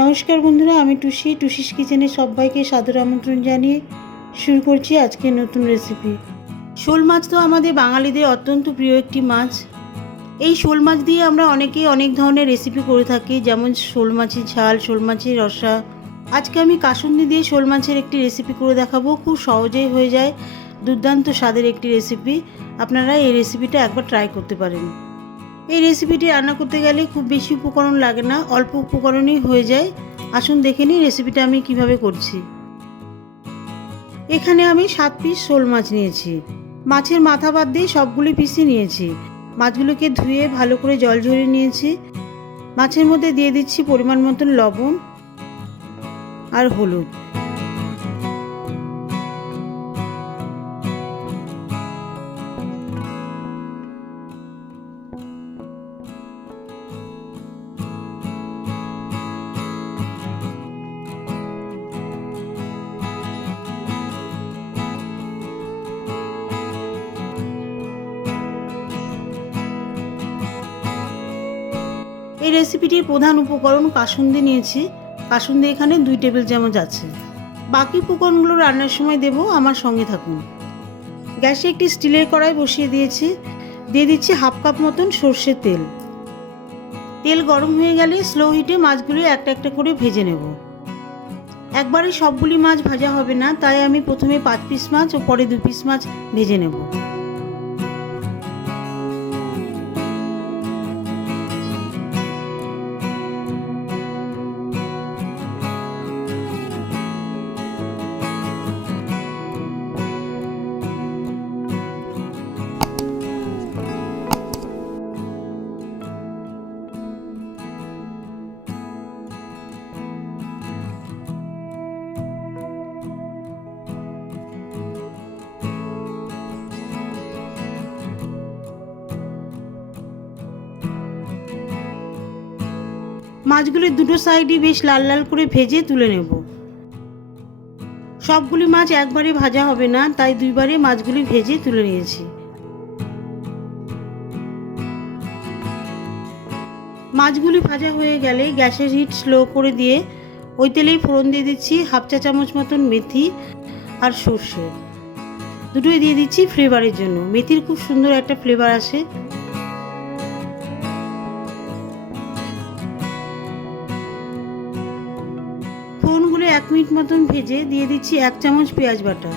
নমস্কার বন্ধুরা, আমি টুসিস কিচেনে সবাইকে সাদর আমন্ত্রণ জানিয়ে শুরু করছি আজকের নতুন রেসিপি। শোল মাছ তো আমাদের বাঙালিদের অত্যন্ত প্রিয় একটি মাছ। এই শোল মাছ দিয়ে আমরা অনেকেই অনেক ধরনের রেসিপি করে থাকি, যেমন শোল মাছের ঝাল, শোল মাছের রসা। আজকে আমি কাসুন্দি দিয়ে শোল মাছের একটি রেসিপি করে দেখাবো। খুব সহজেই হয়ে যায়, দুর্দান্ত স্বাদের একটি রেসিপি। আপনারা এই রেসিপিটা একবার ট্রাই করতে পারেন। এই রেসিপিটি রান্না করতে গেলে খুব বেশি উপকরণ লাগে না, অল্প উপকরণেই হয়ে যায়। আসুন দেখে নিই রেসিপিটা আমি কিভাবে করছি। এখানে আমি 7 পিস শোল মাছ নিয়েছি। মাছের মাথা বাদ দিয়ে সবগুলি পিসই নিয়েছি। মাছগুলোকে ধুয়ে ভালো করে জল ঝরিয়ে নিয়েছি। মাছের মধ্যে দিয়ে দিচ্ছি পরিমাণ মতন লবণ আর হলুদ। এই রেসিপিটির প্রধান উপকরণ কাসুন্দি নিয়েছি। কাসুন্দি এখানে 2 টেবিল চামচ আছে। বাকি উপকরণগুলো রান্নার সময় দেব, আমার সঙ্গে থাকুন। গ্যাসে একটি স্টিলের কড়াই বসিয়ে দিয়েছি। দিয়ে দিচ্ছি 1/2 কাপ মতন সর্ষের তেল। তেল গরম হয়ে গেলে স্লো হিটে মাছগুলো একটা একটা করে ভেজে নেব। একবারে সবগুলি মাছ ভাজা হবে না, তাই আমি প্রথমে 5 পিস মাছ ও পরে 2 পিস মাছ ভেজে নেব। মাছগুলি দুটো সাইডই বেশ লাল লাল করে ভেজে তুলে নেব। সবগুলি মাছ একবারে ভাজা হবে না, তাই দুইবারে মাছগুলি ভেজে তুলে নিয়েছি। মাছগুলি ভাজা হয়ে গেলে গ্যাসের হিট স্লো করে দিয়ে ওই তেলেই ফোড়ন দিয়ে দিচ্ছি 1/2 চা চামচ মতন মেথি আর সর্ষে। দুটোই দিয়ে দিচ্ছি ফ্লেভারের জন্য। মেথির খুব সুন্দর একটা ফ্লেভার আসে। ফোড়নগুলো 1 মিনিট মতন ভেজে দিয়ে দিচ্ছি 1 চামচ পেঁয়াজ বাটা,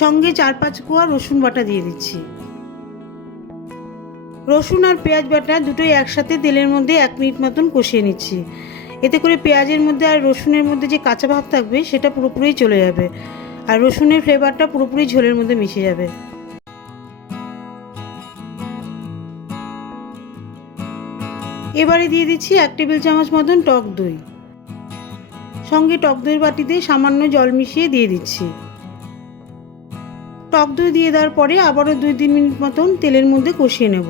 সঙ্গে 4-5 কোয়া রসুন বাটা দিয়ে দিচ্ছি। রসুন আর পেঁয়াজ বাটা দুটোই একসাথে তেলের মধ্যে 1 মিনিট মতন কষিয়ে নিচ্ছি। এতে করে পেঁয়াজের মধ্যে আর রসুনের মধ্যে যে কাঁচা ভাব থাকবে সেটা পুরোপুরি চলে যাবে, আর রসুনের ফ্লেভারটা পুরোপুরি ঝোলের মধ্যে মিশে যাবে। এবারে দিয়ে দিচ্ছি 1 টেবিল চামচ মতন টক দই, সঙ্গে টক দইয়ের বাটিতে সামান্য জল মিশিয়ে দিয়ে দিচ্ছি। টক দই দিয়ে দেওয়ার পরে আবারও 2-3 মিনিট মতন তেলের মধ্যে কষিয়ে নেব।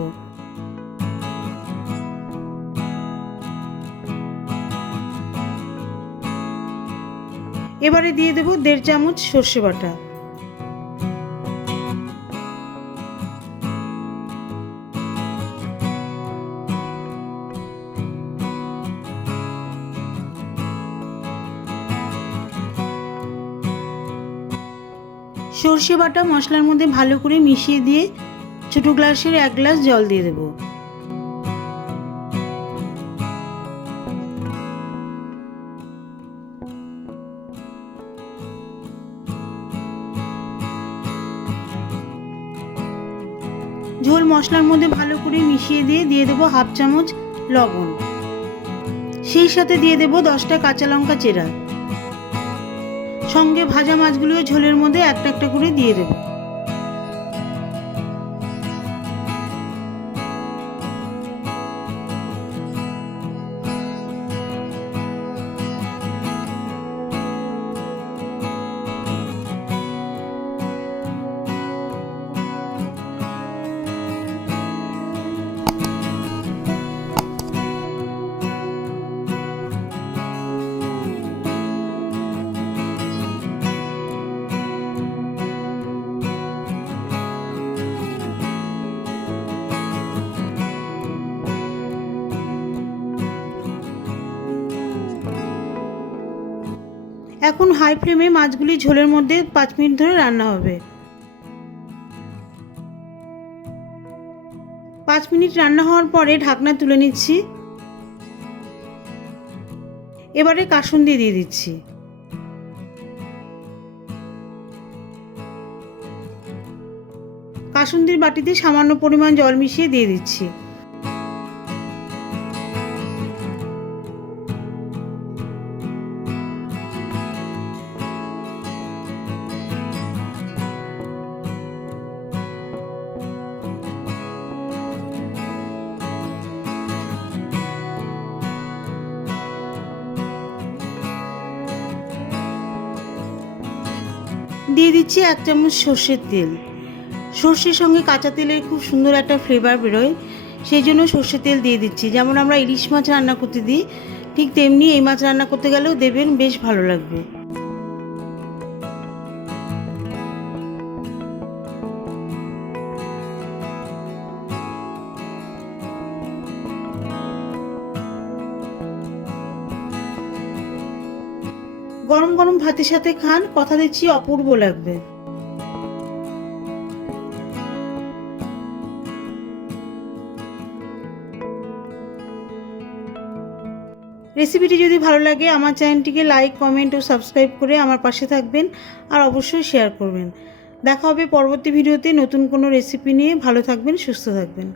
এবারে দিয়ে দেব 1.5 চামচ সর্ষে বাটা। সর্ষে বাটা মশলার মধ্যে ভালো করে মিশিয়ে দিয়ে ছোটো গ্লাসের 1 গ্লাস জল দিয়ে দেব। ঝোল মশলার মধ্যে ভালো করে মিশিয়ে দিয়ে দেবো 1/2 চামচ লবণ। সেই সাথে দিয়ে দেবো 10টা কাঁচা লঙ্কা চেরা। সঙ্গে ভাজা মাছগুলিও ঝোলের মধ্যে একটা একটা করে দিয়ে দেব। এখন হাই ফ্লেমে মাছগুলি ঝোলের মধ্যে 5 মিনিট ধরে রান্না হবে। 5 মিনিট রান্না হওয়ার পরে ঢাকনা তুলে নিচ্ছি। এবারে কাসুন্দি দিয়ে দিচ্ছি। কাসুন্দির বাটিতে সামান্য পরিমাণ জল মিশিয়ে দিয়ে দিচ্ছি। দিয়ে দিচ্ছি 1 চামচ সর্ষের তেল। সর্ষের সঙ্গে কাঁচা তেলের খুব সুন্দর একটা ফ্লেভার বেরোয়, সেই জন্য সর্ষের তেল দিয়ে দিচ্ছি। যেমন আমরা ইলিশ মাছ রান্না করতে দিই, ঠিক তেমনি এই মাছ রান্না করতে গেলেও দেবেন, বেশ ভালো লাগবে। গরম গরম ভাতের সাথে খান, কথা দিচ্ছি অপূর্ব লাগবে। রেসিপিটি যদি ভালো লাগে আমার চ্যানেলটিকে লাইক, কমেন্ট ও সাবস্ক্রাইব করে আমার পাশে থাকবেন, আর অবশ্যই শেয়ার করবেন। দেখা হবে পরবর্তী ভিডিওতে নতুন কোনো রেসিপি নিয়ে। ভালো থাকবেন, সুস্থ থাকবেন।